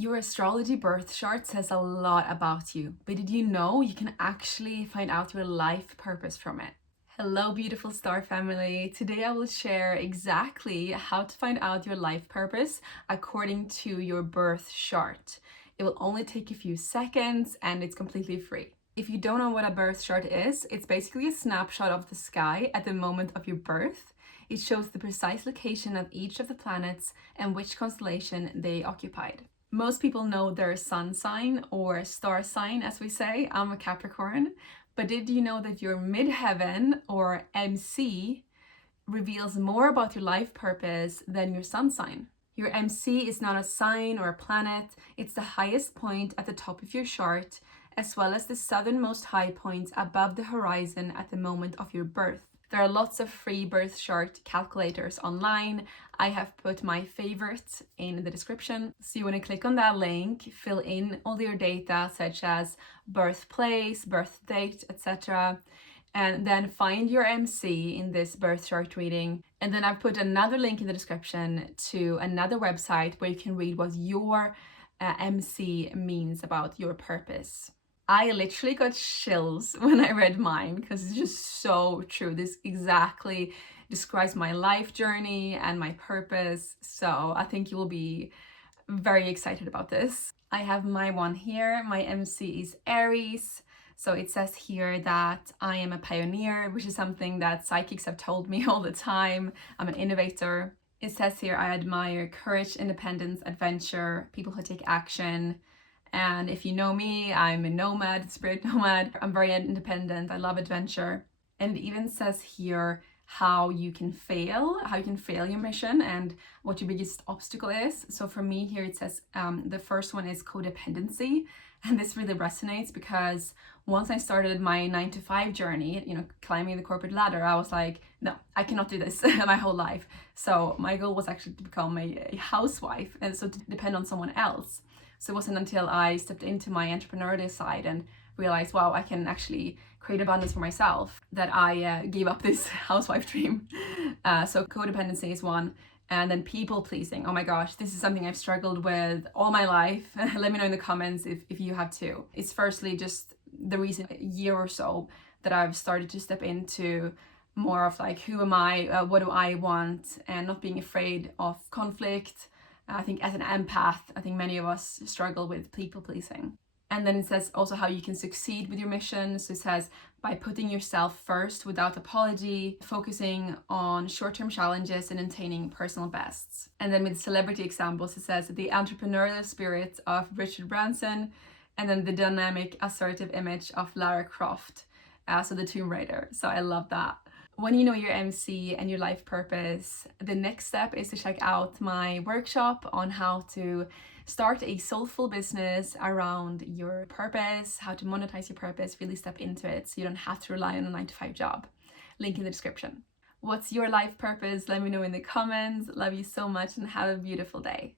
Your astrology birth chart says a lot about you, but did you know you can actually find out your life purpose from it? Hello, beautiful star family. Today I will share exactly how to find out your life purpose according to your birth chart. It will only take a few seconds and it's completely free. If you don't know what a birth chart is, it's basically a snapshot of the sky at the moment of your birth. It shows the precise location of each of the planets and which constellation they occupied. Most people know their sun sign or star sign, as we say. I'm a Capricorn. But did you know that your midheaven or MC reveals more about your life purpose than your sun sign? Your MC is not a sign or a planet. It's the highest point at the top of your chart, as well as the southernmost high point above the horizon at the moment of your birth. There are lots of free birth chart calculators online. I have put my favorite in the description. So you want to click on that link, fill in all your data such as birthplace, birth date, etc. And then find your MC in this birth chart reading. And then I've put another link in the description to another website where you can read what your MC means about your purpose. I literally got chills when I read mine because it's just so true. This exactly describes my life journey and my purpose. So I think you will be very excited about this. I have my one here. My MC is Aries. So it says here that I am a pioneer, which is something that psychics have told me all the time. I'm an innovator. It says here I admire courage, independence, adventure, people who take action. And if you know me, I'm a nomad, spirit nomad. I'm very independent. I love adventure. And it even says here how you can fail your mission and what your biggest obstacle is. So for me here, it says the first one is codependency. And this really resonates because once I started my 9-to-5 journey, climbing the corporate ladder, I was like, no, I cannot do this my whole life. So my goal was actually to become a housewife and so to depend on someone else. So it wasn't until I stepped into my entrepreneurial side and realized, wow, I can actually create abundance for myself, that I gave up this housewife dream. So codependency is one. And then people pleasing. Oh my gosh, this is something I've struggled with all my life. Let me know in the comments if you have too. It's firstly just the recent year or so that I've started to step into more of like, who am I? What do I want? And not being afraid of conflict. I think as an empath, I think many of us struggle with people pleasing. And then it says also how you can succeed with your mission. So it says by putting yourself first without apology, focusing on short-term challenges and attaining personal bests. And then with celebrity examples, it says the entrepreneurial spirit of Richard Branson, and then the dynamic, assertive image of Lara Croft, so the Tomb Raider. So I love that. When you know your MC and your life purpose, the next step is to check out my workshop on how to start a soulful business around your purpose, how to monetize your purpose, really step into it so you don't have to rely on a 9-to-5 job. Link in the description. What's your life purpose? Let me know in the comments. Love you so much and have a beautiful day.